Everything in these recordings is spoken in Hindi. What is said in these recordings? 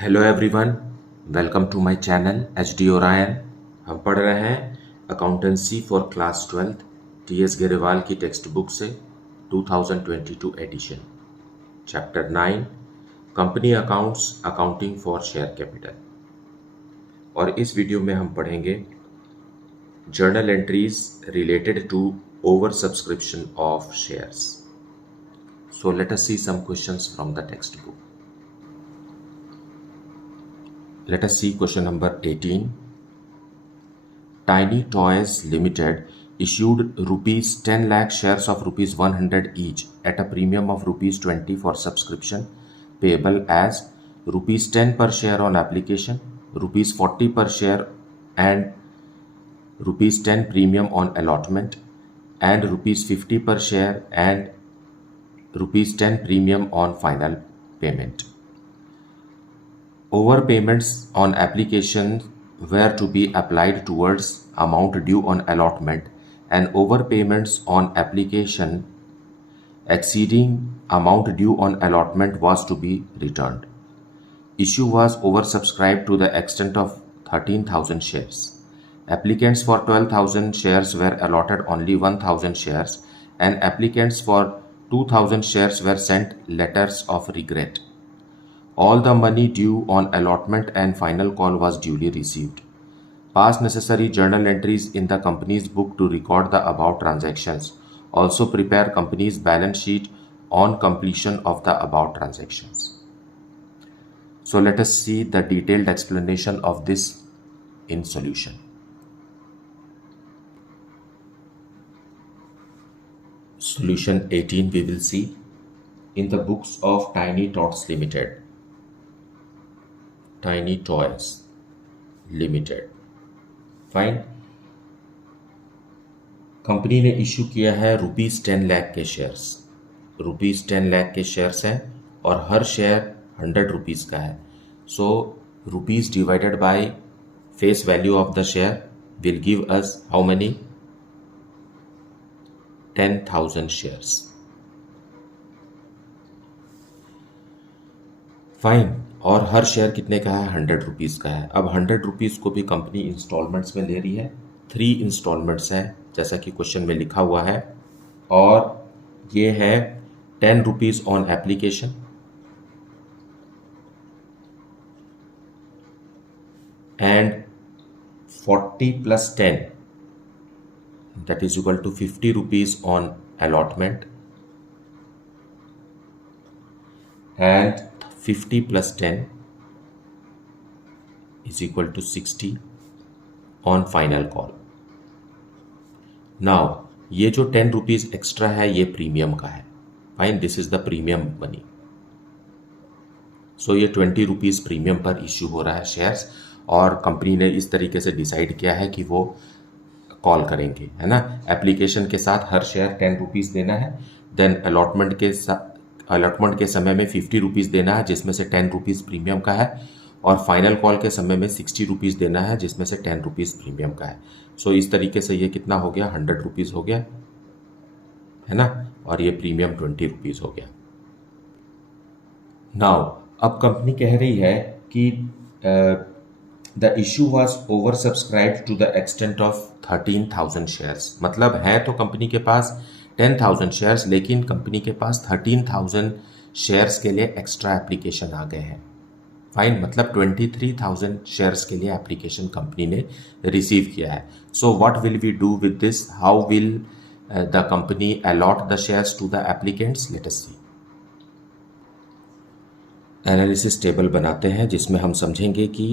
Hello everyone, welcome to my channel H D Orion. हम पढ़ रहे हैं accountancy for class 12 T S Grewal की टेक्स्ट बुक से 2022 edition, chapter 9 company accounts, accounting for share capital. और इस वीडियो में हम पढ़ेंगे journal entries related to over subscription of shares. So let us see some questions from the text book. Let us see question number 18. Tiny Toys Limited issued rupees 10 lakh shares of rupees 100 each at a premium of rupees 20 for subscription payable as rupees 10 per share on application, rupees 40 per share and rupees 10 premium on allotment, and rupees 50 per share and rupees 10 premium on final payment. Overpayments on application were to be applied towards amount due on allotment, and overpayments on application exceeding amount due on allotment was to be returned. Issue was oversubscribed to the extent of 13,000 shares. Applicants for 12,000 shares were allotted only 1,000 shares, and applicants for 2,000 shares were sent letters of regret. All the money due on allotment and final call was duly received. Pass necessary journal entries in the company's book to record the above transactions. Also prepare company's balance sheet on completion of the above transactions. So let us see the detailed explanation of this in solution. Solution 18 we will see in the books of Tiny Tots Limited. Tiny Toys Limited. Fine. Company ने इशू किया है रुपीज़ 10 लाख के शेयर्स। रुपीज़ 10 लाख के शेयर्स हैं और हर शेयर 100 रुपीज़ का है। So rupees divided by face value of the share will give us how many? 10,000 shares. Fine. और हर शेयर कितने का है? 100 रुपीज़ का है। अब 100 रुपीज़ को भी कंपनी इंस्टॉलमेंट्स में ले रही है। 3 इंस्टॉलमेंट्स हैं जैसा कि क्वेश्चन में लिखा हुआ है, और ये है 10 rupees on application, and 40 + 10 that is equal to 50 rupees on allotment, and 50 + 10 is equal to 60 on final call. Now ये जो 10 रुपीज़ एक्स्ट्रा है ये प्रीमियम का है। Fine, this is the premium money. So ये 20 रुपीज़ प्रीमियम पर इश्यू हो रहा है शेयर्स, और कंपनी ने इस तरीके से डिसाइड किया है कि वो कॉल करेंगे, है ना। एप्लीकेशन के साथ हर शेयर 10 रुपीज़ देना है, देन अलॉटमेंट के समय में 50 रुपीज़ देना है जिसमें से 10 रुपीज़ प्रीमियम का है, और फाइनल कॉल के समय में 60 रुपीज़ देना है जिसमें से 10 रुपीज़ प्रीमियम का है। सो इस तरीके से ये कितना हो गया? 100 रुपीज़ हो गया, है ना, और ये प्रीमियम 20 रुपीज़ हो गया। नाउ अब कंपनी कह रही है कि the issue was over subscribe to the extent of 13,000 shares. मतलब है तो कंपनी के पास 10,000 शेयर्स, लेकिन कंपनी के पास 13,000 शेयर्स के लिए एक्स्ट्रा एप्लीकेशन आ गए हैं। फाइन, मतलब 23,000 शेयर्स के लिए एप्लीकेशन कंपनी ने रिसीव किया है। So what will we do with this? How will the company allot the shares to the applicants? Let us see. Analysis table बनाते हैं जिसमें हम समझेंगे कि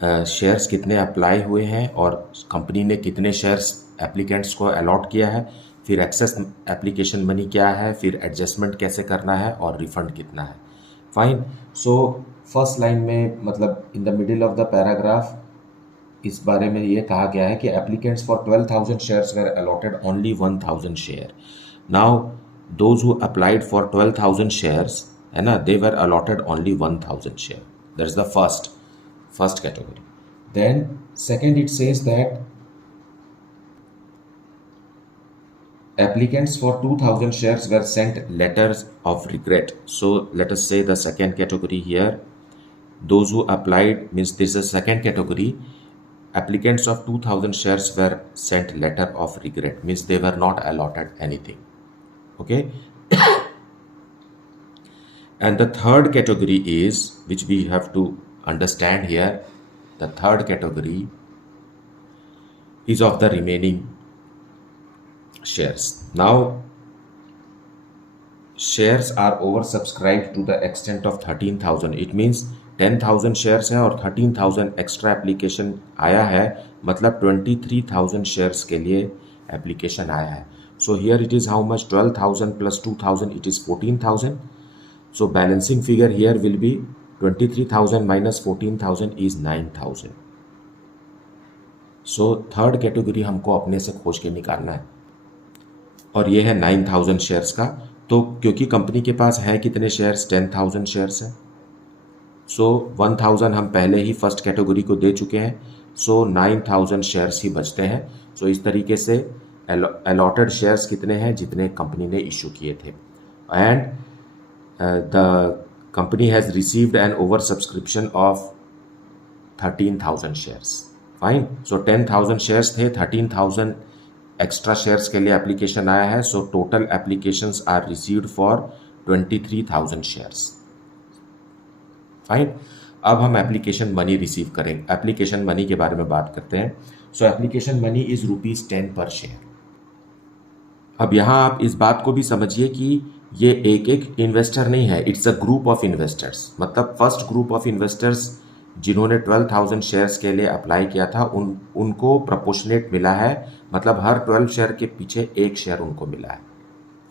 शेयर्स कितने अप्लाई हुए हैं और कंपनी ने कितने शेयर्स एप्लीकेंट्स को अलॉट किया है, फिर एक्सेस एप्लीकेशन मनी क्या है, फिर एडजस्टमेंट कैसे करना है, और रिफंड कितना है। फाइन। सो फर्स्ट लाइन में, मतलब in the middle of the paragraph, इस बारे में ये कहा गया है कि applicants for 12,000 shares were allotted only 1,000 share. Now those who applied for 12,000 shares, है ना, they were allotted only 1,000 share. That is the first category. Then second, it says that applicants for 2,000 shares were sent letters of regret. So let us say the second category here, those who applied means this is second category. Applicants of 2000 shares were sent letter of regret, means they were not allotted anything. Okay. And the third category is, which we have to understand here, the third category is of the remaining shares. Now shares are oversubscribed to the extent of 13,000. It means 10,000 shares हैं और 13,000 एक्स्ट्रा एप्लीकेशन आया है, मतलब 23,000 शेयर्स के लिए एप्लीकेशन आया है. So here it is how much, 12,000 plus 2,000, it is 14,000. So balancing figure here will be 23,000 minus 14,000 is 9,000. So third category हमको अपने से खोज के निकालना है और ये है 9,000 शेयर्स का. तो क्योंकि कंपनी के पास है कितने शेयर्स, 10,000 शेयर्स है. सो 1,000 हम पहले ही फर्स्ट कैटेगरी को दे चुके हैं. सो 9,000 शेयर्स ही बचते हैं. सो इस तरीके से अलॉटेड शेयर्स कितने हैं, जितने कंपनी ने इशू किए थे. And the company has received an over subscription of 13,000 shares. Fine. So 10,000 shares थे, 13,000 एक्स्ट्रा शेयर्स के लिए एप्लीकेशन आया है. So total applications are received for 23,000 shares. Fine. अब हम एप्लीकेशन मनी रिसीव करेंगे. एप्लीकेशन मनी के बारे में बात करते हैं. सो एप्लीकेशन मनी इज ₹10 पर शेयर. अब यहाँ आप इस बात को भी समझिए कि ये एक एक इन्वेस्टर नहीं है, it's a group of investors. मतलब फर्स्ट ग्रुप ऑफ इन्वेस्टर्स जिन्होंने 12,000 शेयर्स के लिए अप्लाई किया था उनको प्रोपोर्शनेट मिला है, मतलब हर 12 शेयर के पीछे एक शेयर उनको मिला है.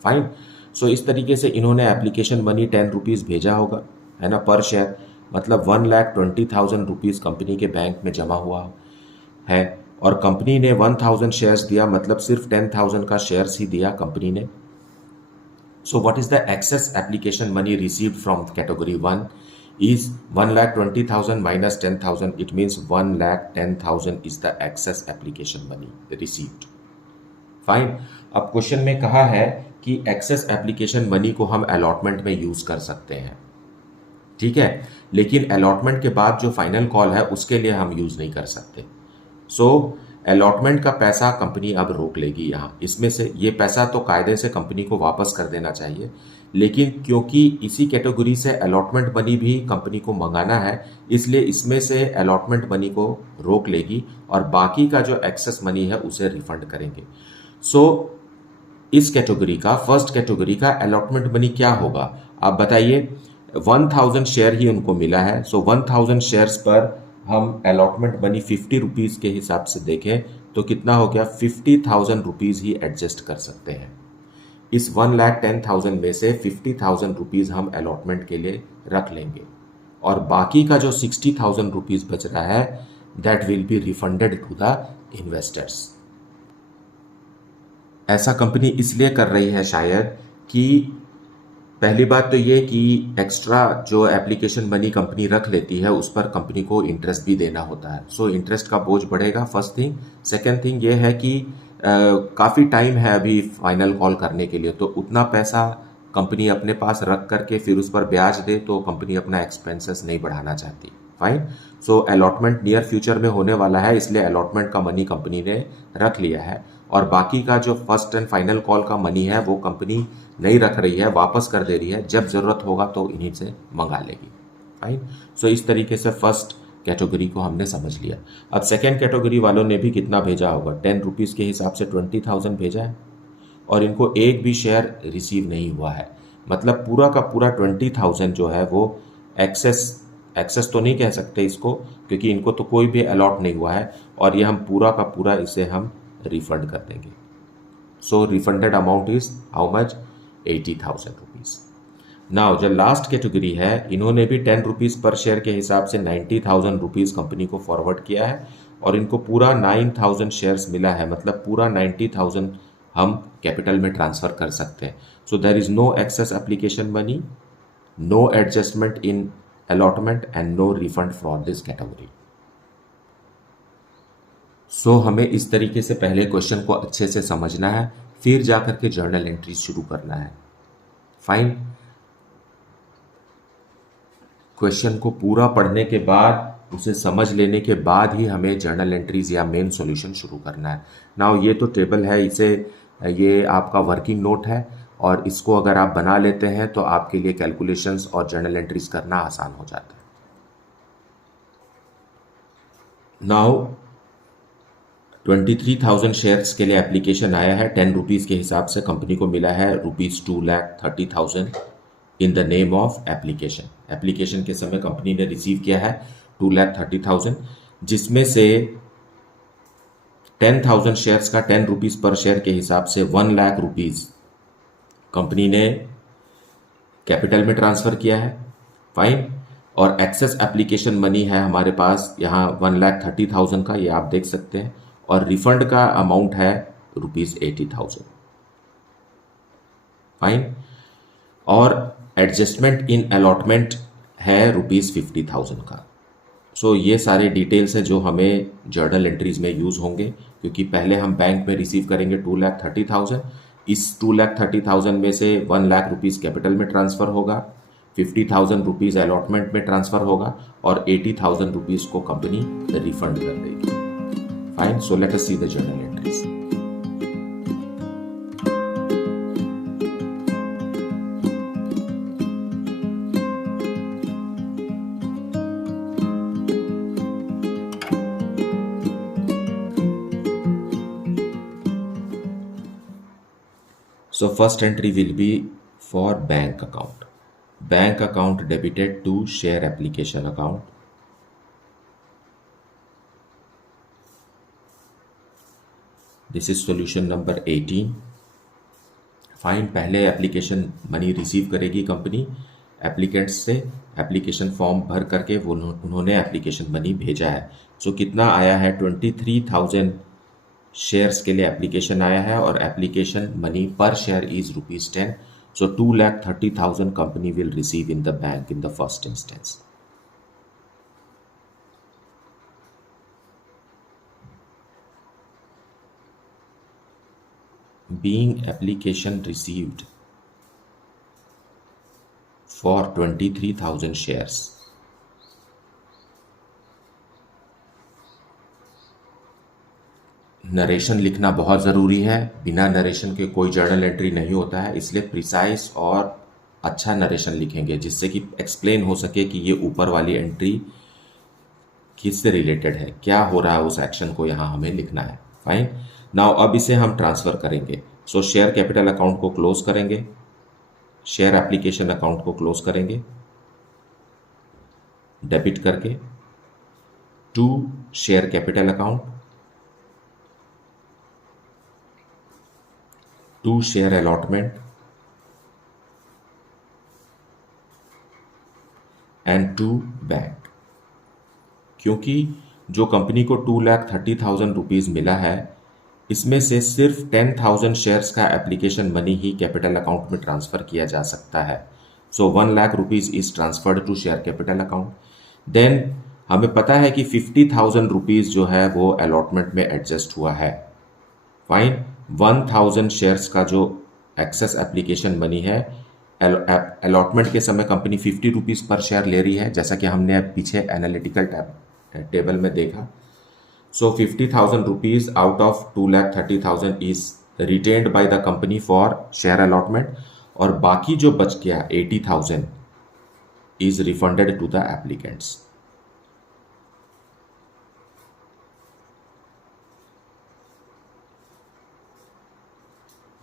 फाइन. सो इस तरीके से इन्होंने एप्लीकेशन मनी ₹10 भेजा होगा, है ना, पर शेयर. मतलब 1,20,000 रुपीज़ कंपनी के बैंक में जमा हुआ है और कंपनी ने 1,000 शेयर्स दिया, मतलब सिर्फ 10,000 का शेयर्स ही दिया कंपनी ने. So what is the excess application money received from category 1 is 1,20,000 minus 10,000. It means 1,10,000 is the excess application money received. Fine. अब क्वेश्चन में कहा है कि एक्सेस एप्लीकेशन मनी को हम अलॉटमेंट में यूज कर सकते हैं, ठीक है, लेकिन अलॉटमेंट के बाद जो फाइनल कॉल है उसके लिए हम यूज नहीं कर सकते. सो अलॉटमेंट का पैसा कंपनी अब रोक लेगी. यहाँ इसमें से ये पैसा तो कायदे से कंपनी को वापस कर देना चाहिए, लेकिन क्योंकि इसी कैटेगरी से अलॉटमेंट मनी भी कंपनी को मंगाना है, इसलिए इसमें से अलॉटमेंट मनी को रोक लेगी और बाकी का जो एक्सेस मनी है उसे रिफंड करेंगे. सो इस कैटेगरी का, फर्स्ट कैटेगरी का अलॉटमेंट मनी क्या होगा आप बताइए. 1,000 शेयर ही उनको मिला है. सो 1,000 शेयर्स पर हम अलॉटमेंट मनी ₹50 के हिसाब से देखें तो कितना हो गया, 50,000 रुपीज़ ही एडजस्ट कर सकते हैं. इस 1,10,000 में से 50,000 रुपीज़ हम अलॉटमेंट के लिए रख लेंगे और बाकी का जो 60,000 रुपीज़ बच रहा है that will be refunded to the investors. ऐसा कंपनी इसलिए कर रही है शायद कि पहली बात तो ये कि एक्स्ट्रा जो एप्लीकेशन मनी कंपनी रख लेती है उस पर कंपनी को इंटरेस्ट भी देना होता है. सो इंटरेस्ट का बोझ बढ़ेगा, फर्स्ट थिंग. सेकेंड थिंग ये है कि काफ़ी टाइम है अभी फाइनल कॉल करने के लिए, तो उतना पैसा कंपनी अपने पास रख करके फिर उस पर ब्याज दे तो कंपनी अपना एक्सपेंसेस नहीं बढ़ाना चाहती. फाइन. सो अलॉटमेंट नियर फ्यूचर में होने वाला है, इसलिए अलॉटमेंट का मनी कंपनी ने रख लिया है और बाकी का जो फर्स्ट एंड फाइनल कॉल का मनी है वो कंपनी नहीं रख रही है, वापस कर दे रही है. जब ज़रूरत होगा तो इन्हीं से मंगा लेगी. फाइन. सो इस तरीके से फर्स्ट कैटेगरी को हमने समझ लिया. अब सेकेंड कैटेगरी वालों ने भी कितना भेजा होगा, ₹10 के हिसाब से 20,000 भेजा है और इनको एक भी शेयर रिसीव नहीं हुआ है. मतलब पूरा का पूरा 20,000 जो है वो एक्सेस तो नहीं कह सकते इसको, क्योंकि इनको तो कोई भी अलॉट नहीं हुआ है और ये हम पूरा का पूरा इसे हम रिफंड कर देंगे. So refunded amount is how much, 80,000 rupees. Now जो लास्ट कैटेगरी है इन्होंने भी ₹10 पर शेयर के हिसाब से 90,000 रुपीज़ कंपनी को फॉरवर्ड किया है और इनको पूरा 9,000 शेयर्स मिला है, मतलब पूरा 90,000 हम कैपिटल में ट्रांसफ़र कर सकते हैं. So there is no excess application money, no adjustment in allotment and no refund for this category. So हमें इस तरीके से पहले क्वेश्चन को अच्छे से समझना है, फिर जाकर के जर्नल एंट्री शुरू करना है. फाइन. क्वेश्चन को पूरा पढ़ने के बाद, उसे समझ लेने के बाद ही हमें जर्नल एंट्रीज या मेन सॉल्यूशन शुरू करना है। नाउ ये तो टेबल है, ये आपका वर्किंग नोट है, और इसको अगर आप बना लेते हैं तो आपके लिए कैलकुलेशंस और जर्नल एंट्रीज करना आसान हो जाता है। नाउ 23,000 शेयर्स के लिए एप्लीकेशन आया है। 10 रुपीज़ के हिसाब से कंपनी को मिला है ₹2,30,000 in the name of application. Application के समय कंपनी ने रिसीव किया है 2,30,000, जिसमें से 10,000 शेयर्स का 10 रुपीज़ पर शेयर के हिसाब से 1,00,000 रुपीज़ कंपनी ने कैपिटल में ट्रांसफ़र किया है। फाइन। और एक्सेस एप्लीकेशन मनी है हमारे पास यहाँ 1,30,000 का, ये आप देख सकते हैं, और रिफंड का अमाउंट है ₹80,000। फाइन। और एडजस्टमेंट इन अलॉटमेंट है ₹50,000 का। सो ये सारे डिटेल्स हैं जो हमें जर्नल एंट्रीज में यूज़ होंगे, क्योंकि पहले हम बैंक में रिसीव करेंगे 2,30,000। इस 2,30,000 में से 1,00,000 रुपीज़ कैपिटल में ट्रांसफ़र होगा, 50,000 रुपीज़ अलॉटमेंट में ट्रांसफ़र होगा, और 80,000 रुपीज़ को कंपनी रिफंड कर देगी। Fine. So let us see the journal entries. So first entry will be for bank account. Bank account debited to share application account. This is solution number 18. Fine. पहले एप्लीकेशन मनी रिसीव करेगी कंपनी एप्लीकेंट्स से, एप्लीकेशन फॉर्म भर करके वो उन्होंने एप्लीकेशन मनी भेजा है। सो कितना आया है? 23,000 शेयर्स के लिए एप्लीकेशन आया है, और एप्लीकेशन मनी पर share is ₹10। So 2,30,000 company will receive in the bank in the first instance. Being application received for 23,000 shares, narration लिखना बहुत ज़रूरी है। बिना नरेशन के कोई जर्नल एंट्री नहीं होता है, इसलिए प्रिसाइज और अच्छा नरेशन लिखेंगे जिससे कि एक्सप्लेन हो सके कि ये ऊपर वाली एंट्री किससे रिलेटेड है, क्या हो रहा है उस एक्शन को यहाँ हमें लिखना है। फाइन। नाउ अब इसे हम ट्रांसफ़र करेंगे। सो शेयर कैपिटल अकाउंट को क्लोज करेंगे, शेयर एप्लीकेशन अकाउंट को क्लोज करेंगे, डेबिट करके to share capital account, to share allotment, and to bank. क्योंकि जो कंपनी को 2,30,000 रुपीज़ मिला है, इसमें से सिर्फ 10,000 शेयर्स का एप्लीकेशन मनी ही कैपिटल अकाउंट में ट्रांसफ़र किया जा सकता है। So 1,00,000 rupees is transferred to share capital account. Then हमें पता है कि 50,000 रुपीज़ जो है वो अलॉटमेंट में एडजस्ट हुआ है। फाइन। 1,000 शेयर्स का जो एक्सेस एप्लीकेशन मनी है, अलॉटमेंट के समय कंपनी 50 रुपीज़ पर शेयर ले रही है, जैसा कि हमने पीछे एनालिटिकल टेबल में देखा। So 50,000 rupees out of 2,30,000 is retained by the company for share allotment, और बाकी जो बच गया 80,000 is refunded to the applicants.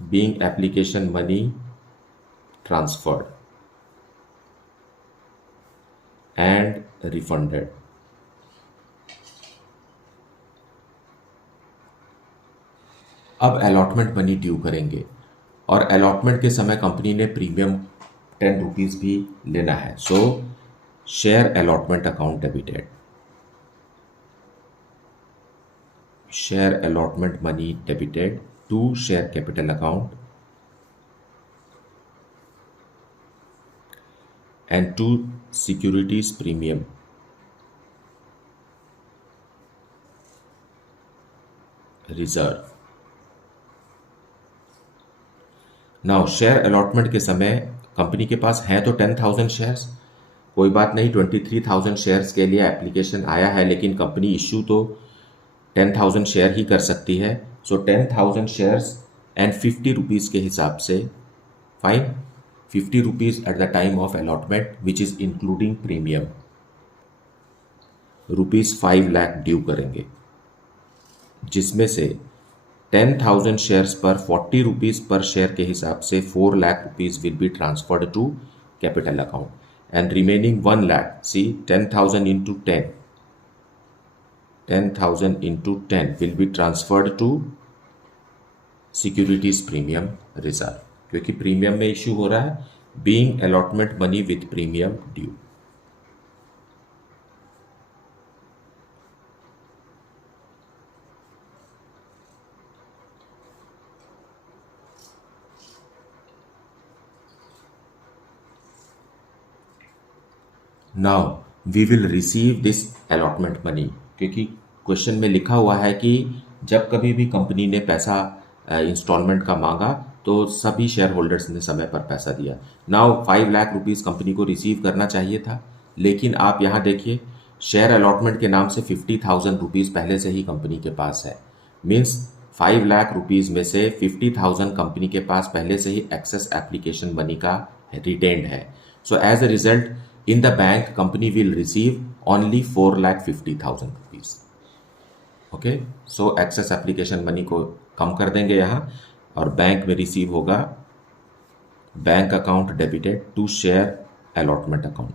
Being application money transferred and refunded. अब अलॉटमेंट मनी ड्यू करेंगे, और अलॉटमेंट के समय कंपनी ने प्रीमियम 10 रुपीज़ भी लेना है। So share allotment account debited, share allotment money debited to share capital account and to securities premium reserve. Now share allotment के समय कंपनी के पास है तो 10,000 शेयर्स, कोई बात नहीं, 23,000 शेयर्स के लिए एप्लीकेशन आया है, लेकिन कंपनी इशू तो 10,000 शेयर ही कर सकती है। सो 10,000 शेयर्स एंड 50 रुपीज़ के हिसाब से, fine, 50 rupees eight the time of allotment which is including premium, rupees 5 lakh due करेंगे, जिसमें से 10,000 शेयर्स पर 40 रुपीज़ पर शेयर के हिसाब से 4 lakh rupees will be transferred to capital account and remaining 1 lakh, see 10,000 into 10, 10,000 into 10 will be transferred to securities premium reserve, क्योंकि प्रीमियम में इश्यू हो रहा है, being allotment money with premium due. Now we will receive this allotment money, क्योंकि क्वेश्चन में लिखा हुआ है कि जब कभी भी कंपनी ने पैसा इंस्टॉलमेंट का मांगा तो सभी शेयर होल्डर्स ने समय पर पैसा दिया। नाउ 5 लाख रुपीज़ कंपनी को रिसीव करना चाहिए था, लेकिन आप यहाँ देखिए शेयर अलॉटमेंट के नाम से 50,000 रुपीज़ पहले से ही कंपनी के पास है। मीन्स 5 लाख रुपीज़ में से 50,000 कंपनी के पास पहले से ही एक्सेस एप्लीकेशन मनी का रिटेन्ड है। So as a result in the bank company will receive only 4,50,000 rupees. Okay, so excess application money को कम कर देंगे यहाँ, और बैंक में रिसीव होगा bank account debited to share allotment account,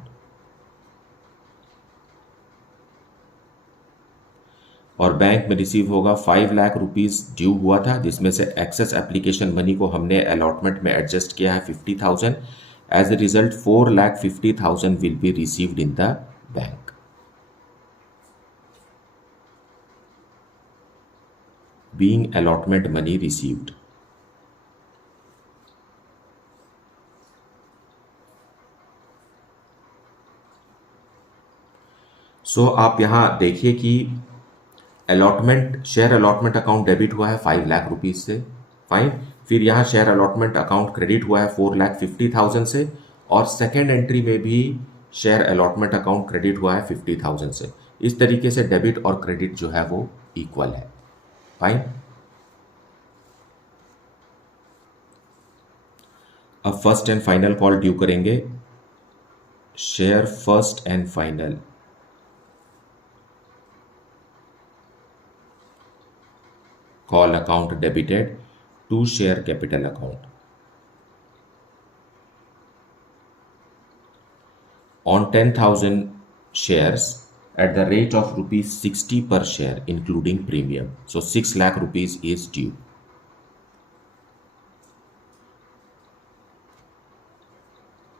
और बैंक में रिसीव होगा 5 लाख रुपीज़ ड्यू हुआ था, जिसमें से एक्सेस एप्लीकेशन मनी को हमने अलॉटमेंट में एडजस्ट किया है 50,000। As a result, 4,50,000 will be received in the bank. Being allotment money received. So आप यहाँ देखिए कि allotment, share allotment account debit हुआ है 5 लाख रुपीज से, फाइन। फिर यहाँ शेयर अलॉटमेंट अकाउंट क्रेडिट हुआ है 4,50,000 से, और सेकेंड एंट्री में भी शेयर अलॉटमेंट अकाउंट क्रेडिट हुआ है 50,000 से। इस तरीके से डेबिट और क्रेडिट जो है वो इक्वल है, फाइन। अब first and final call due करेंगे, share first and final call account debited to share capital account on 10,000 shares at the rate of rupees 60 per share including premium. So 6 lakh rupees is due.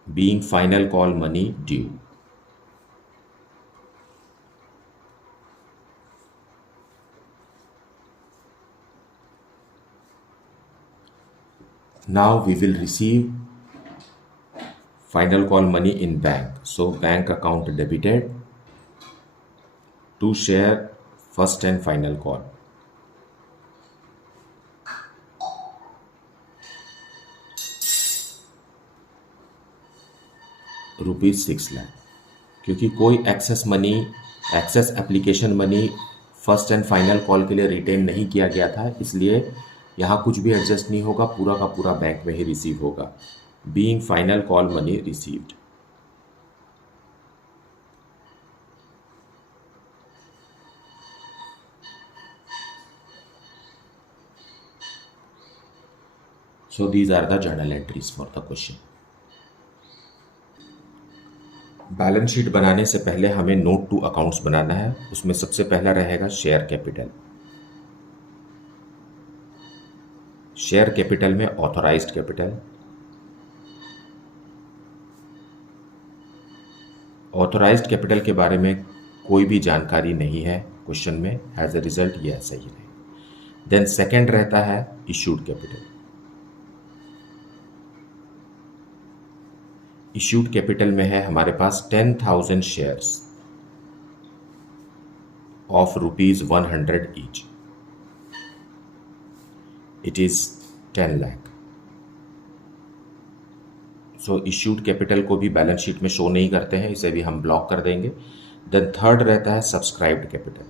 Being final call money due. Now we will receive final call money in bank. So bank account debited to share first and final call. Rupees 6 lakh, क्योंकि कोई excess money, excess application money first and final call के लिए रिटेन नहीं किया गया था, इसलिए यहाँ कुछ भी एडजस्ट नहीं होगा, पूरा का पूरा बैंक में ही रिसीव होगा। Being final call money received. So these are the journal entries for the question. Balance sheet बनाने से पहले हमें नोट टू अकाउंट्स बनाना है। उसमें सबसे पहला रहेगा शेयर कैपिटल। शेयर कैपिटल में ऑथराइज्ड कैपिटल, ऑथराइज्ड कैपिटल के बारे में कोई भी जानकारी नहीं है क्वेश्चन में, एज ए रिजल्ट यह सही है। देन सेकंड रहता है इश्यूड कैपिटल। इश्यूड कैपिटल में है हमारे पास 10,000 shares of rupees 100 each, it is 10 lakh. So issued capital को भी बैलेंस शीट में शो नहीं करते हैं, इसे भी हम ब्लॉक कर देंगे। देन थर्ड रहता है सब्सक्राइब्ड कैपिटल।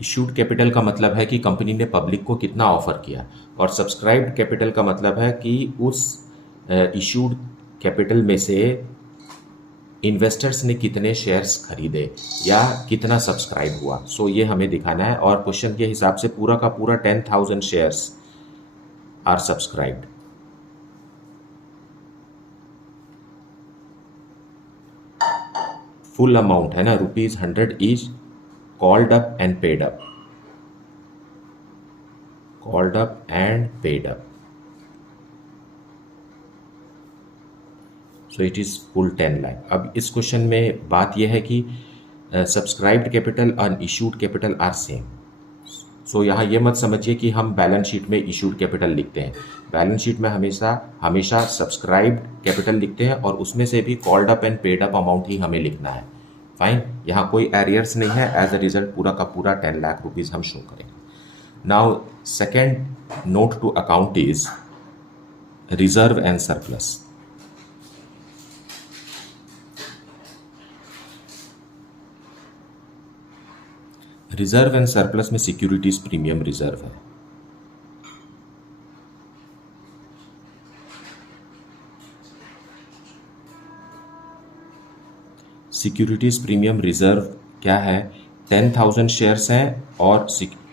इश्यूड कैपिटल का मतलब है कि कंपनी ने पब्लिक को कितना ऑफर किया, और सब्सक्राइब्ड कैपिटल का मतलब है कि उस इश्यूड कैपिटल में से इन्वेस्टर्स ने कितने शेयर्स खरीदे या कितना सब्सक्राइब हुआ। सो ये हमें दिखाना है, और क्वेश्चन के हिसाब से पूरा का पूरा 10,000 shares are subscribed. Full amount है ना, ₹100 is called up and paid up, called up and paid up. So it is full 10 lakh. अब इस क्वेश्चन में बात यह है कि सब्सक्राइब्ड कैपिटल और issued capital are same. So यहाँ ये मत समझिए कि हम बैलेंस शीट में इशूड कैपिटल लिखते हैं। बैलेंस शीट में हमेशा सब्सक्राइब्ड कैपिटल लिखते हैं, और उसमें से भी called up and paid up amount ही हमें लिखना है। फाइन, यहाँ कोई एरियर्स नहीं है। एज अ रिजल्ट पूरा का पूरा 10 लाख रुपीज़ हम शो करेंगे। Now second note to account is reserve and surplus. Reserve and surplus में सिक्योरिटीज प्रीमियम रिजर्व है। सिक्योरिटीज प्रीमियम रिजर्व क्या है? 10,000 शेयर्स हैं और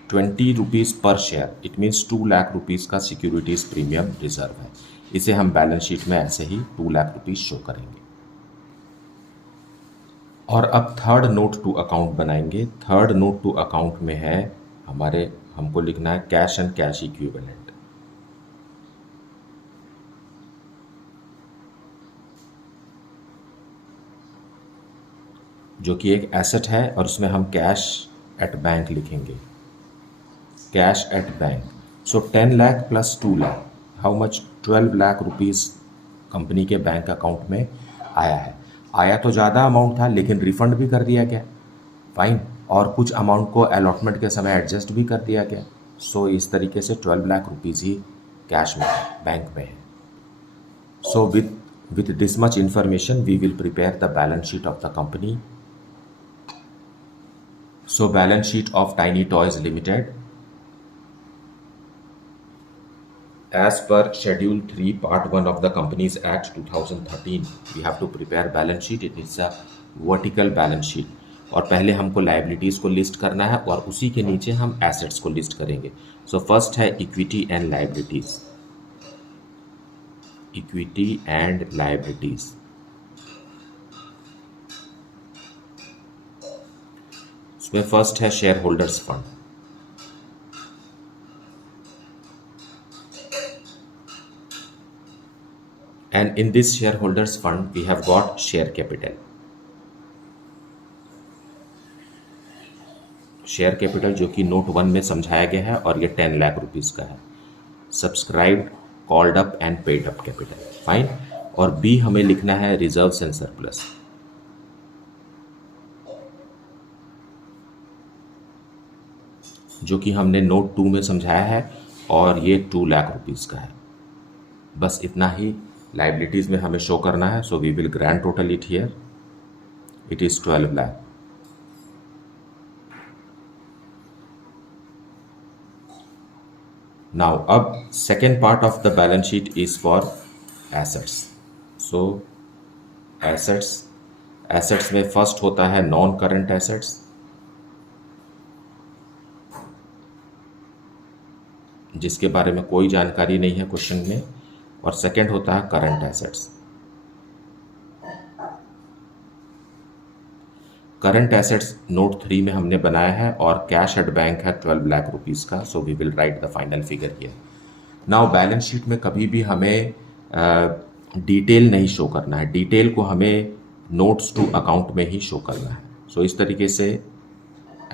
20 rupees per share, it means 2 lakh rupees का सिक्योरिटीज प्रीमियम रिजर्व है। इसे हम बैलेंस शीट में ऐसे ही 2 लाख रुपीज़ शो करेंगे। और अब थर्ड नोट टू अकाउंट बनाएंगे। थर्ड नोट टू अकाउंट में है हमको लिखना है कैश एंड कैश इक्विवेलेंट। जो कि एक एसेट है, और उसमें हम कैश एट बैंक लिखेंगे, cash at bank. So 10 lakh plus 2 lakh, how much? 12 lakh rupees company के बैंक अकाउंट में आया है। आया तो ज़्यादा अमाउंट था, लेकिन रिफंड भी कर दिया गया। फाइन, और कुछ अमाउंट को अलॉटमेंट के समय एडजस्ट भी कर दिया गया। सो इस तरीके से 12 लाख रुपीज़ ही कैश में है, बैंक में है। So with this much information we will prepare the balance sheet of the company. So balance sheet of tiny toys limited as per schedule 3 part 1 of the companies act 2013 we have to prepare balance sheet. It is a vertical balance sheet, और पहले हमको लायबिलिटीज़ को लिस्ट करना है, और उसी के नीचे हम एसेट्स को लिस्ट करेंगे। सो फर्स्ट है equity and liabilities. Equity and liabilities, उसमें फर्स्ट है share holders fund. And in this shareholders fund we have got share capital. Share capital जो कि नोट 1 में समझाया गया है, और ये 10 लाख रुपीज़ का है। Subscribed, called up and paid up capital. Fine, और बी हमें लिखना है रिजर्व्स एंड सरप्लस, जो कि हमने नोट 2 में समझाया है, और ये 2 लाख रुपीज़ का है। बस इतना ही लायबिलिटीज़ में हमें शो करना है। So we will grand total it here, it is 12 lakh. Now अब second part of the balance sheet is for assets. So assets में फर्स्ट होता है नॉन करंट एसेट्स, जिसके बारे में कोई जानकारी नहीं है क्वेश्चन में, और सेकेंड होता है current assets. Current assets note 3 में हमने बनाया है, और कैश एट बैंक है 12 लाख रुपीज़ का। So we will write the final figure here. Now balance sheet में कभी भी हमें डिटेल नहीं शो करना है, डिटेल को हमें नोट्स टू अकाउंट में ही शो करना है। सो इस तरीके से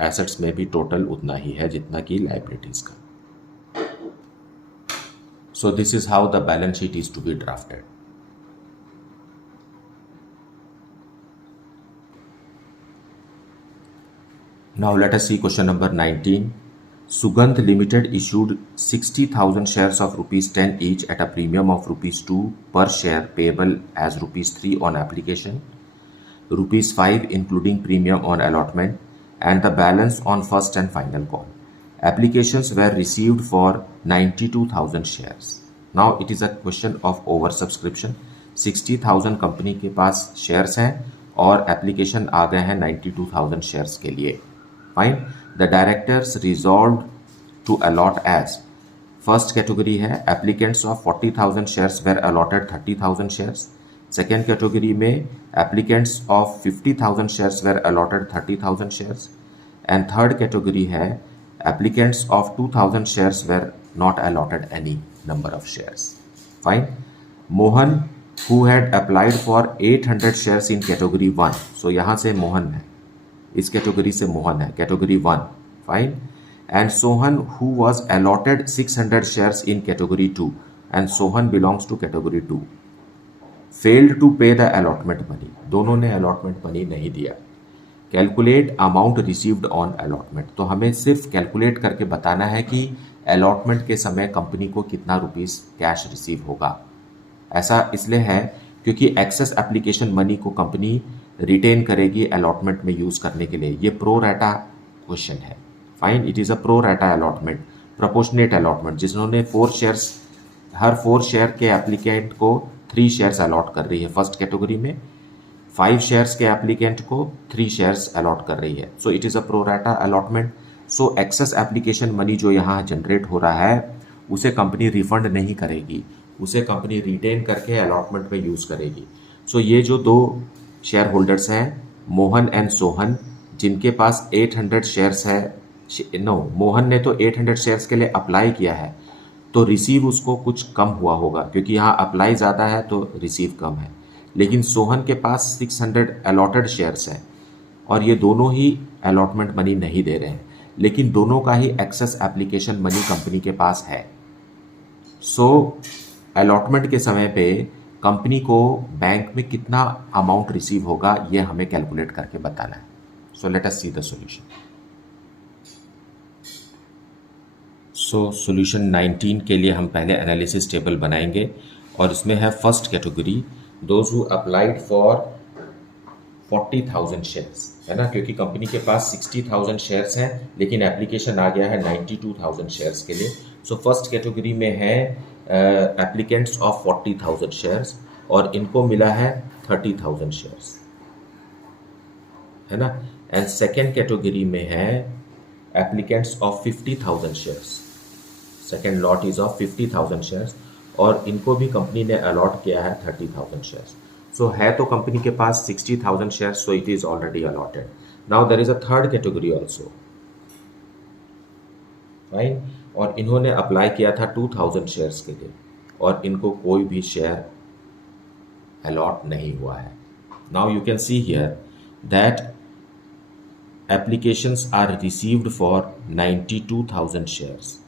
एसेट्स में भी टोटल उतना ही है जितना कि लायबिलिटीज़ का। So this is how the balance sheet is to be drafted. Now let us see question number 19. Sugandh Limited issued 60,000 shares of ₹10 each at a premium of ₹2 per share payable as ₹3 on application, ₹5 including premium on allotment, and the balance on first and final call. Applications were received for 92,000 shares. Now it is a question of oversubscription. 60,000 company के पास शेयर्स हैं और एप्लीकेशन आ गए हैं 92,000 शेयर्स के लिए. Fine. The directors resolve to allot as. First category है applicants of 40,000 shares were allotted 30,000 shares. Second category में applicants of 50,000 shares were allotted 30,000 shares. And third category है applicants of 2,000 shares were not allotted any number of shares. Fine. Mohan who had applied for 800 shares in category 1. So यहाँ से मोहन है, इस कैटेगरी से मोहन है, category 1. Fine. And Sohan who was allotted 600 shares in category 2 and Sohan belongs to category 2 failed to pay the allotment money. दोनों ने allotment money नहीं दिया. Calculate amount received on allotment. तो हमें सिर्फ कैलकुलेट करके बताना है कि अलॉटमेंट के समय कंपनी को कितना रुपीस कैश रिसीव होगा. ऐसा इसलिए है क्योंकि एक्सेस एप्लीकेशन मनी को कंपनी रिटेन करेगी अलॉटमेंट में यूज करने के लिए. ये प्रो रेटा क्वेश्चन है. Fine. It is a pro rata allotment, proportionate allotment, जिन्होंने 4 शेयर्स, हर 4 शेयर के एप्लीकेंट को 3 शेयर्स अलॉट कर रही है. फर्स्ट कैटेगरी में 5 शेयर्स के एप्लीकेंट को 3 शेयर्स अलॉट कर रही है. So it is a pro rata allotment. So excess application money जो यहाँ जनरेट हो रहा है उसे कंपनी रिफंड नहीं करेगी, उसे कंपनी रिटेन करके अलॉटमेंट में यूज करेगी. सो ये जो 2 शेयर होल्डर्स हैं मोहन एंड सोहन, जिनके पास 800 शेयर्स है, मोहन ने तो 800 शेयर्स के लिए अप्लाई किया है, तो रिसीव उसको कुछ कम हुआ होगा क्योंकि यहाँ अप्लाई ज़्यादा है तो रिसीव कम है. लेकिन सोहन के पास 600 अलॉटेड शेयर्स हैं और ये दोनों ही अलॉटमेंट मनी नहीं दे रहे हैं, लेकिन दोनों का ही एक्सेस एप्लीकेशन मनी कंपनी के पास है. सो अलॉटमेंट के समय पे कंपनी को बैंक में कितना अमाउंट रिसीव होगा ये हमें कैलकुलेट करके बताना है. सो let us see the solution. So solution 19 के लिए हम पहले एनालिसिस टेबल बनाएंगे और इसमें है first category those who applied for 40,000 shares, है ना, क्योंकि कंपनी के पास 60,000 शेयर्स हैं लेकिन एप्लीकेशन आ गया है 92,000 शेयर्स के लिए. सो फर्स्ट कैटेगरी में है एप्लीकेंट्स ऑफ 40,000 शेयर्स और इनको मिला है 30,000 शेयर्स, है ना. एंड सेकेंड कैटेगरी में है applicants of 50,000 shares. Second lot is of 50,000 shares और इनको भी कंपनी ने अलॉट किया है 30,000 शेयर्स. सो है तो कंपनी के पास 60,000 shares, so it is already allotted. Now there is a third category also. Fine. और इन्होंने अप्लाई किया था 2,000 शेयर्स के लिए और इनको कोई भी शेयर अलॉट नहीं हुआ है. Now you can see here that applications are received for 92,000 shares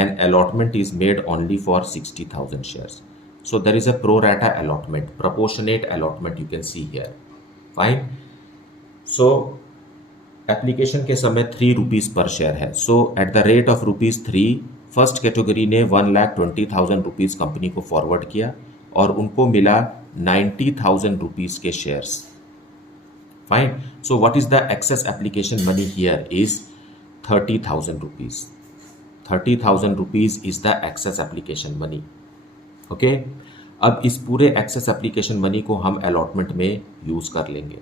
and allotment is made only for 60,000 shares. So there is a pro rata allotment, proportionate allotment you can see here. Fine. So application के समय 3 rupees per share है. So at the rate of ₹3 first category ने 1,20,000 रुपीज़ कंपनी को फॉरवर्ड किया और उनको मिला 90,000 रुपीज़ के shares. Fine. So what is the excess application money here is 30,000 rupees. 30,000 rupees is the excess application money. Okay. अब इस पूरे एक्सेस एप्लीकेशन मनी को हम अलॉटमेंट में यूज़ कर लेंगे.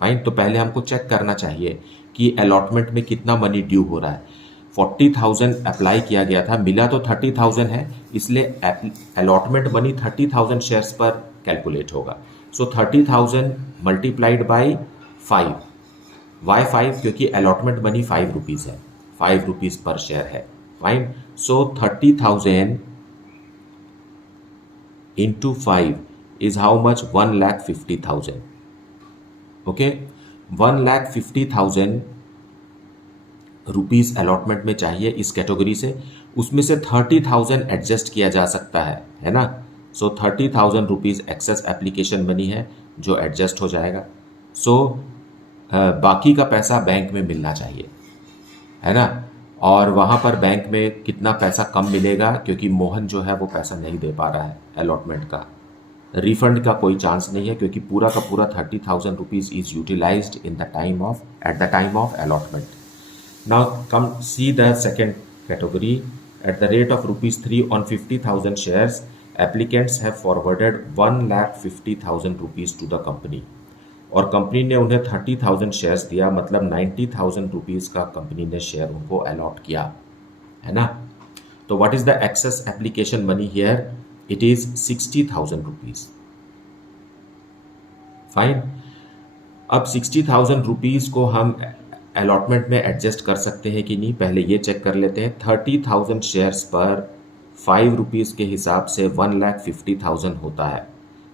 फाइन. तो पहले हमको चेक करना चाहिए कि अलॉटमेंट में कितना मनी ड्यू हो रहा है. 40,000 अप्लाई किया गया था, मिला तो 30,000 है, इसलिए अलॉटमेंट मनी 30,000 शेयर्स पर कैलकुलेट होगा. सो 30,000 मल्टीप्लाइड बाई 5. वाई 5? क्योंकि अलॉटमेंट मनी 5 रुपीज़ है, 5 रुपीज़ पर शेयर है. Fine. So 30,000 into 5 is how much? 1,50,000. Okay. 1,50,000 rupees allotment में चाहिए इस कैटेगरी से. उसमें से 30,000 एडजस्ट किया जा सकता है ना. सो 30,000 रुपीज़ एक्सेस एप्लीकेशन मनी है जो एडजस्ट हो जाएगा. सो बाकी का पैसा बैंक में मिलना चाहिए, है ना. और वहाँ पर बैंक में कितना पैसा कम मिलेगा, क्योंकि मोहन जो है वो पैसा नहीं दे पा रहा है अलॉटमेंट का। रिफंड का कोई चांस नहीं है, क्योंकि पूरा का पूरा 30,000 rupees is utilised in the time of at the time of allotment. Now come see the second category. At the rate of rupees 3 on 50,000 shares, applicants have forwarded 1,50,000 rupees to the company. और कंपनी ने उन्हें 30,000 शेयर्स दिया, मतलब 90,000 रुपीज़ का कंपनी ने शेयर उनको अलॉट किया, है ना। तो what is the excess application money here? It is 60,000 rupees. Fine. अब 60,000 रुपीज़ को हम अलॉटमेंट में एडजस्ट कर सकते हैं कि नहीं, पहले ये चेक कर लेते हैं। 30,000 शेयर्स पर 5 रुपीज़ के हिसाब से 1,50,000 होता है।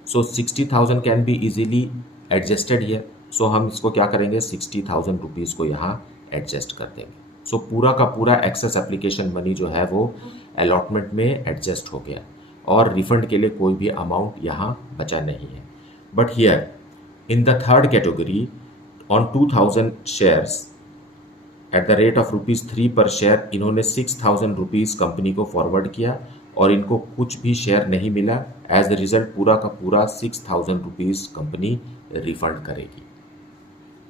So 60,000 can be easily adjusted here. So हम इसको क्या करेंगे, 60,000 रुपीज़ को यहाँ एडजस्ट कर देंगे। सो पूरा का पूरा एक्सेस एप्लीकेशन मनी जो है वो अलॉटमेंट में एडजस्ट हो गया, और रिफंड के लिए कोई भी अमाउंट यहाँ बचा नहीं है। But here in the third category, on 2,000 shares at the rate of ₹3 पर शेयर, इन्होंने 6,000 रुपीज़ कंपनी को फॉरवर्ड किया और इनको कुछ भी शेयर नहीं मिला। एज द रिजल्ट पूरा का पूरा 6,000 रुपीज़ कंपनी रिफंड करेगी।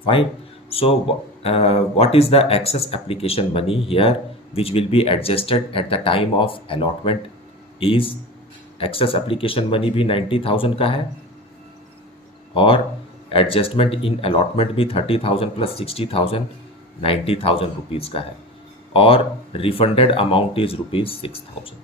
फाइन। So what is the excess application money here which will be adjusted at the time of allotment is, excess application money भी 90,000 का है, और एडजस्टमेंट इन अलॉटमेंट भी 30,000 प्लस 60,000 90,000 रुपीज़ का है, और रिफंडेड अमाउंट इज ₹6,000।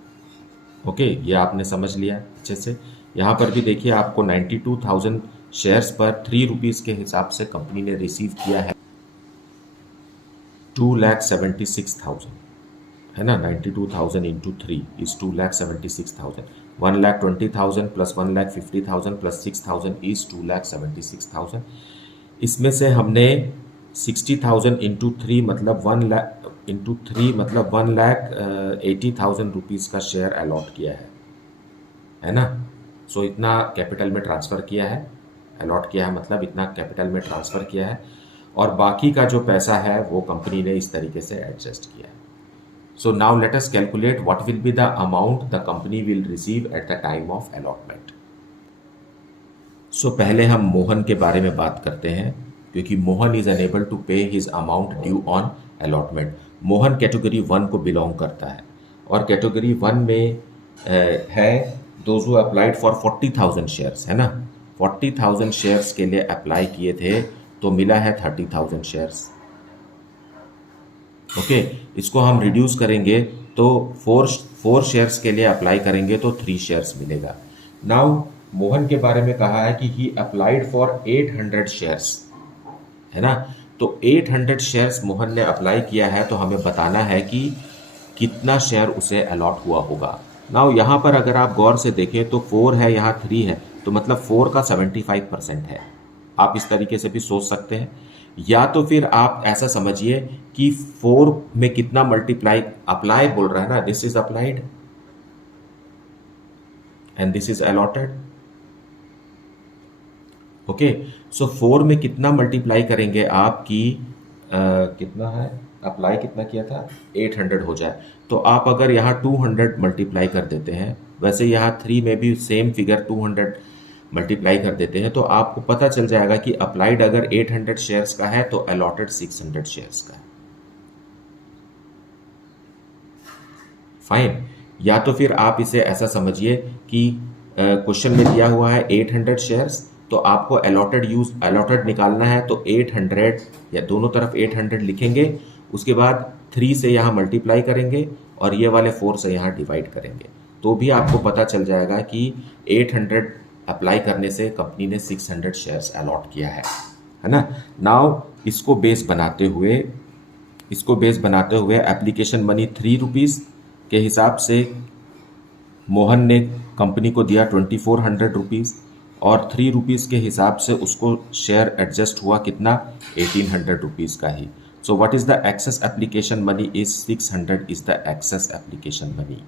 ओके, ये आपने समझ लिया अच्छे से। यहाँ पर भी देखिए, आपको 92,000 शेयर्स पर 3 रुपीज़ के हिसाब से कंपनी ने रिसीव किया है 2,76,000, है ना। 92,000 into 3 is 2,76,000। 1,20,000 plus 1,50,000 plus 6,000 is 2,76,000। इसमें से हमने 60,000 इंटू 3 मतलब 1,80,000 रुपीज़ का शेयर अलॉट किया है ना। सो इतना कैपिटल में ट्रांसफ़र किया है, अलॉट किया है मतलब इतना कैपिटल में ट्रांसफ़र किया है, और बाकी का जो पैसा है वो कंपनी ने इस तरीके से एडजस्ट किया है। So now let us calculate what will be the amount the company will receive at the time of allotment. So पहले हम मोहन के बारे में बात करते हैं, क्योंकि Mohan is unable to pay his amount due on allotment. Mohan category 1 को बिलोंग करता है, और कैटेगरी 1 में है those who applied for 40,000 shares, है ना। 40,000 शेयर्स के लिए अप्लाई किए थे तो मिला है 30,000 शेयर्स। ओके, इसको हम रिड्यूस करेंगे तो 4 शेयर्स के लिए अप्लाई करेंगे तो 3 शेयर्स मिलेगा। नाउ मोहन के बारे में कहा है कि ही अप्लाइड फॉर 800 शेयर्स, है ना। तो 800 शेयर्स मोहन ने अप्लाई किया है, तो हमें बताना है कि कितना शेयर उसे अलॉट हुआ होगा। नाउ यहाँ पर अगर आप गौर से देखें तो 4 है, यहाँ 3 है, तो मतलब 4 का 75% है। आप इस तरीके से भी सोच सकते हैं, या तो फिर आप ऐसा समझिए कि 4 में कितना मल्टीप्लाई, अप्लाई बोल रहा है ना, this is applied and this is allotted. Okay, so 4 में कितना मल्टीप्लाई करेंगे आप कि कितना है, अप्लाई कितना किया था, 800 हो जाए। तो आप अगर यहाँ 200 मल्टीप्लाई कर देते हैं, वैसे यहाँ 3 में भी सेम फिगर 200 मल्टीप्लाई कर देते हैं, तो आपको पता चल जाएगा कि अप्लाइड अगर 800 शेयर्स का है तो अलॉटेड 600 शेयर्स का है। फाइन। या तो फिर आप इसे ऐसा समझिए कि क्वेश्चन में दिया हुआ है 800 शेयर्स, तो आपको अलॉटेड निकालना है, तो 800 या दोनों तरफ 800 लिखेंगे, उसके बाद 3 से यहाँ मल्टीप्लाई करेंगे और ये वाले 4 से यहाँ डिवाइड करेंगे, तो भी आपको पता चल जाएगा कि 800 अप्लाई करने से कंपनी ने 600 शेयर्स अलॉट किया है ना। नाउ इसको बेस बनाते हुए एप्लीकेशन मनी 3 रुपीज़ के हिसाब से मोहन ने कंपनी को दिया 2400 रुपीज़, और 3 रुपीज़ के हिसाब से उसको शेयर एडजस्ट हुआ कितना, 1800 रुपीज़ का ही। So what is the excess application money is 600 is the excess application money.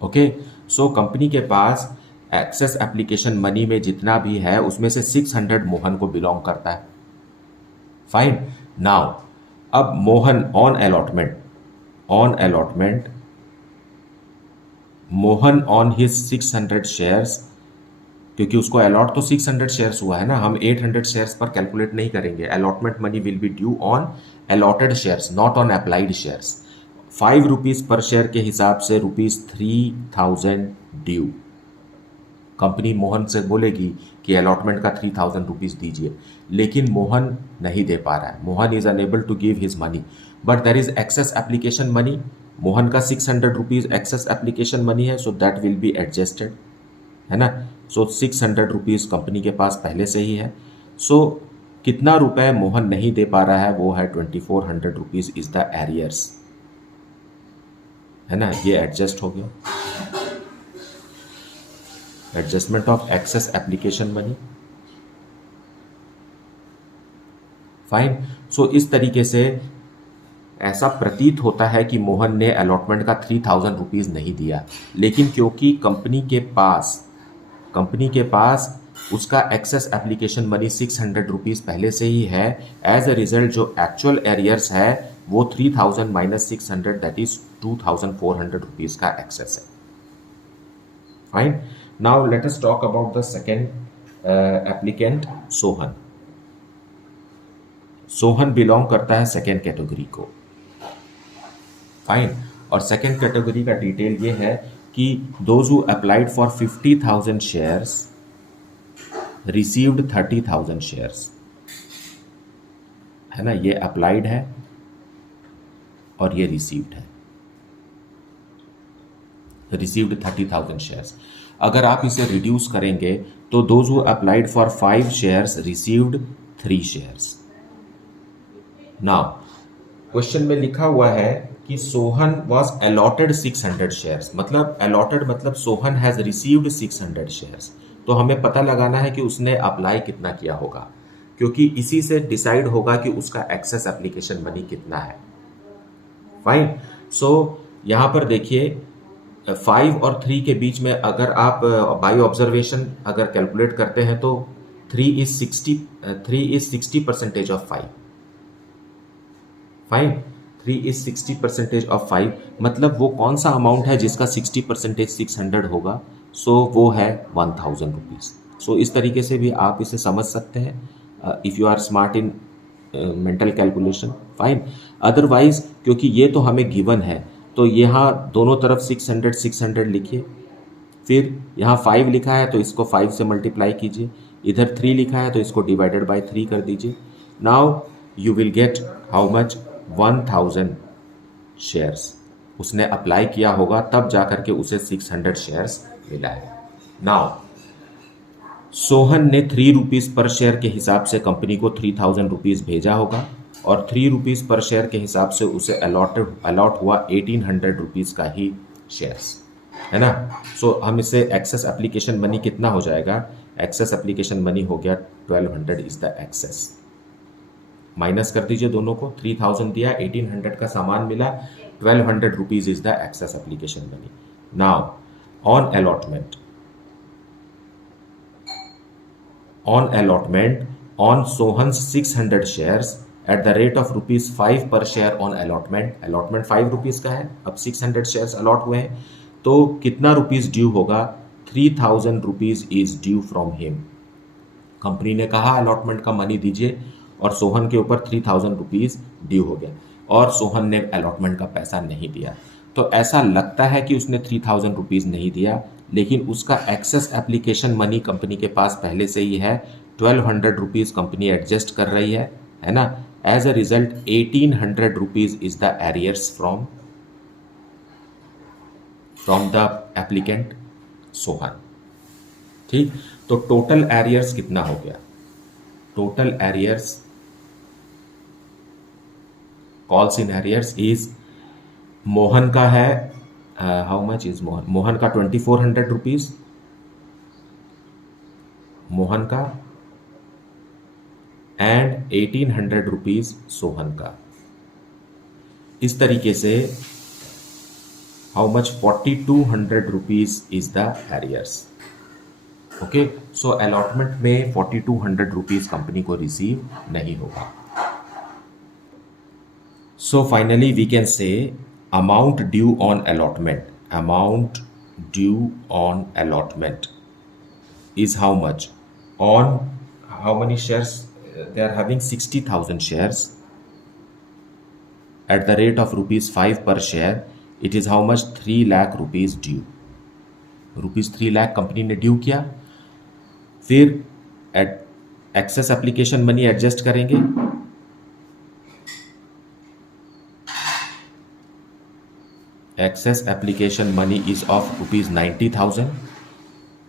Okay, so company के पास एक्सेस एप्लीकेशन मनी में जितना भी है उसमें से 600 मोहन को बिलोंग करता है। फाइन। नाउ अब Mohan on allotment Mohan on his 600 shares, क्योंकि उसको अलॉट तो 600 शेयर्स हुआ है ना, हम 800 शेयर्स पर कैलकुलेट नहीं करेंगे। Allotment money will be due on allotted shares, not on applied shares. 5 rupees per share के हिसाब से ₹3000 ड्यू। कंपनी मोहन से बोलेगी कि अलॉटमेंट का 3000 रुपीज दीजिए, लेकिन मोहन नहीं दे पा रहा है। Mohan is unable to give his money, but there is excess application money. Mohan का 600 रुपीज एक्सेस एप्लीकेशन मनी है, so that will be adjusted, है ना। सो 600 रुपीज कंपनी के पास पहले से ही है। सो कितना रुपए मोहन नहीं दे पा रहा है, वो है 2400 रुपीज इज द एरियर्स, है ना। ये एडजस्ट हो गया, adjustment of excess application money. Fine. So इस तरीके से ऐसा प्रतीत होता है कि मोहन ने अलॉटमेंट का 3000 रुपीज नहीं दिया, लेकिन क्योंकि कंपनी के पास उसका एक्सेस एप्लीकेशन मनी 600 रुपीज पहले से ही है, एज अ रिजल्ट जो एक्चुअल एरियर्स है वो 3000 माइनस 600 दैट इज 2400 रुपीज का एक्सेस है। Fine. Now let us talk about the second applicant, Sohan. Sohan belong करता है सेकेंड कैटेगरी को। फाइन। और सेकेंड कैटेगरी का डिटेल ये है कि those who applied for 50,000 shares received 30,000 shares, है ना। ये अप्लाइड है और ये रिसीव्ड है, रिसीव्ड 30,000 शेयर्स। अगर आप इसे रिड्यूस करेंगे तो those who applied for 5 shares received 3 shares. Now question में लिखा हुआ है कि सोहन वॉज अलॉटेड 600 शेयर्स, मतलब अलॉटेड मतलब सोहन हैज रिसीव्ड 600 शेयर्स। तो हमें पता लगाना है कि उसने अप्लाई कितना किया होगा, क्योंकि इसी से डिसाइड होगा कि उसका एक्सेस एप्लीकेशन मनी कितना है। फाइन। सो यहां पर देखिए 5 और 3 के बीच में अगर आप बाय ऑब्जर्वेशन अगर कैलकुलेट करते हैं तो 3 is 60% of 5। Fine. 3 is 60% of 5, मतलब वो कौन सा अमाउंट है जिसका 60% 600 होगा। सो वो है 1000 रुपीज। सो इस तरीके से भी आप इसे समझ सकते हैं if you are smart in mental calculation. Fine. Otherwise क्योंकि ये तो हमें गिवन है, तो यहाँ दोनों तरफ 600 600 लिखिए, फिर यहाँ 5 लिखा है तो इसको 5 से मल्टीप्लाई कीजिए, इधर 3 लिखा है तो इसको डिवाइडेड बाय 3 कर दीजिए। Now you will get how much, 1000 shares उसने अप्लाई किया होगा, तब जाकर के उसे 600 शेयर्स मिला है। नाउ सोहन ने 3 रुपीज पर शेयर के हिसाब से कंपनी को 3000 रुपीज भेजा होगा, और 3 रुपीज पर शेयर के हिसाब से उसे अलॉट हुआ 1800 रुपीज का ही शेयर्स, है ना। सो हम इसे एक्सेस एप्लीकेशन मनी कितना हो जाएगा, एक्सेस एप्लीकेशन मनी हो गया 1200 इज द एक्सेस। माइनस कर दीजिए दोनों को, 3000 दिया, 1800 का सामान मिला, 1200 rupees is the excess application money. Now on allotment on Sohan's 600 shares at the rate of ₹5 per share on allotment 5 rupees का है। अब 600 शेयर्स अलॉट हुए हैं तो कितना रुपीज ड्यू होगा, 3000 rupees is due from him. Company ने कहा अलॉटमेंट का मनी दीजिए और सोहन के ऊपर 3000 रुपीज ड्यू हो गया, और सोहन ने अलॉटमेंट का पैसा नहीं दिया। तो ऐसा लगता है कि उसने 3000 रुपीज नहीं दिया, लेकिन उसका एक्सेस एप्लीकेशन मनी कंपनी के पास पहले से ही है, 1200 रुपीज कंपनी एडजस्ट कर रही है ना। As a result 1800 rupees is the arrears from the applicant Sohan. ठीक, तो टोटल एरियर्स कितना हो गया, total arrears calls in arrears is, Mohan का है हाउ मच इज मोहन का 2400 रुपीज, मोहन का, एंड 1800 रुपीज सोहन का। इस तरीके से how much 4200 rupees is the arrears. Okay, so allotment में 4200 रुपीज कंपनी को रिसीव नहीं होगा। So finally we can say amount due on allotment. Amount due on allotment is how much? On how many shares? They are having 60,000 shares at the rate of rupees 5 per share. It is how much? 3 lakh rupees due. Rupees 3 lakh company ने ड्यू किया. फिर एक्सेस एप्लीकेशन मनी एडजस्ट करेंगे. Excess application money is of rupees 90,000.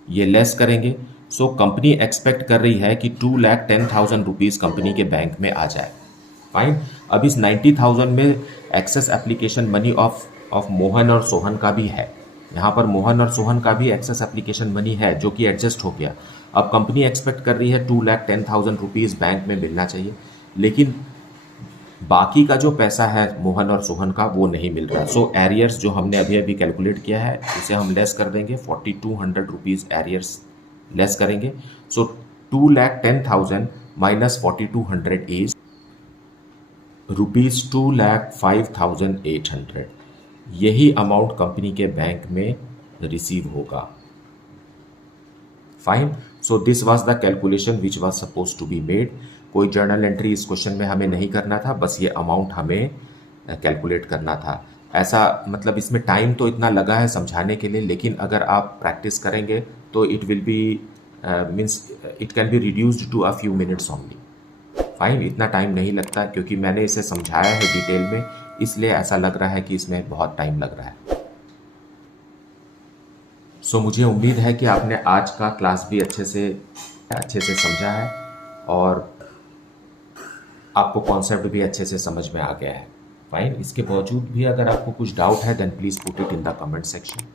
ये लेस करेंगे. सो कंपनी एक्सपेक्ट कर रही है कि 2,10,000 रुपीज़ कंपनी के बैंक में आ जाए. फाइन. अब इस 90,000 में excess application money of Mohan और सोहन का भी है. यहाँ पर मोहन और सोहन का भी एक्सेस एप्लीकेशन मनी है जो कि एडजस्ट हो गया. अब कंपनी एक्सपेक्ट कर रही है 2,10,000 रुपीज़ बैंक में मिलना चाहिए, लेकिन बाकी का जो पैसा है मोहन और सोहन का वो नहीं मिल रहा. सो एरियर्स जो हमने अभी अभी कैलकुलेट किया है इसे हम लेस कर देंगे. 4,200 रुपीज़ एरियर्स लेस करेंगे. So 2,10,000 minus 4,200 is rupees 2,05,800. यही अमाउंट कंपनी के बैंक में रिसीव होगा. Fine. So this was the calculation which was suppose to be made. कोई जर्नल एंट्री इस क्वेश्चन में हमें नहीं करना था, बस ये अमाउंट हमें कैलकुलेट करना था. ऐसा मतलब इसमें टाइम तो इतना लगा है समझाने के लिए, लेकिन अगर आप प्रैक्टिस करेंगे तो it will be means it can be reduced to a few minutes only. Fine. इतना टाइम नहीं लगता क्योंकि मैंने इसे समझाया है डिटेल में, इसलिए ऐसा लग रहा है कि इसमें बहुत टाइम लग रहा है. सो मुझे उम्मीद है कि आपने आज का क्लास भी अच्छे से समझा है और आपको कॉन्सेप्ट भी अच्छे से समझ में आ गया है. फाइन. इसके बावजूद भी अगर आपको कुछ डाउट है then please put it in the comment section.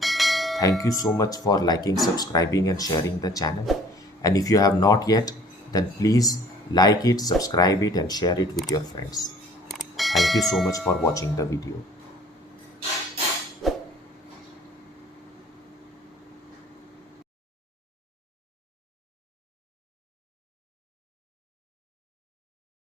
Thank you so much for liking, subscribing and sharing the channel. And if you have not yet then please like it, subscribe it and share it with your friends. Thank you so much for watching the video.